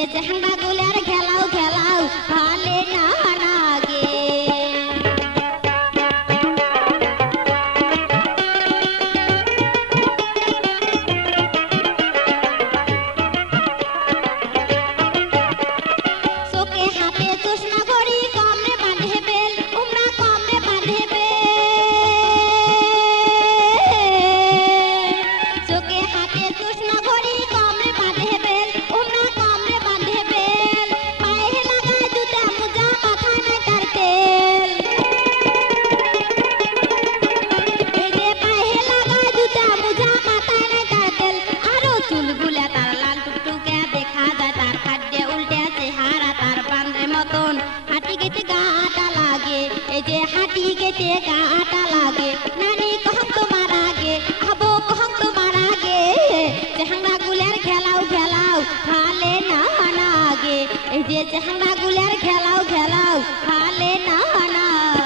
যে চেহারা গুলার খেলাও খেলাও ভালে না লাগে চোখে হাতে চশমা ঘড়ি কমরে বাঁধে বেল উমরা কমরে বাঁধে বেল চোখে হাতে চশমা ঘড়ি কমরে বাঁধে বেল উমরা কমরে বাঁধে বেল পায়ে লাগায় জুতা মোজা মাথায় নাই তার তেল এই যে পায়ে লাগায় জুতা মোজা মাথায় নাই তার তেল আরো চুলগুলা তার লাল টুকটুকে দেখা যায় তার খাদ্যে উল্টে চেহারা তার বান্ধে মতন হাঁটি গেতে গাটা লাগে এই যে হাঁটি গেতে গাটা লাগে নানি কহম তোমার আগে আবো কহম তোমার আগে চেহারা গুলার খেলাও খেলাও ভালে না লাগে এই যে চেহারা গুলার খেলাও খেলাও ভালে না লাগে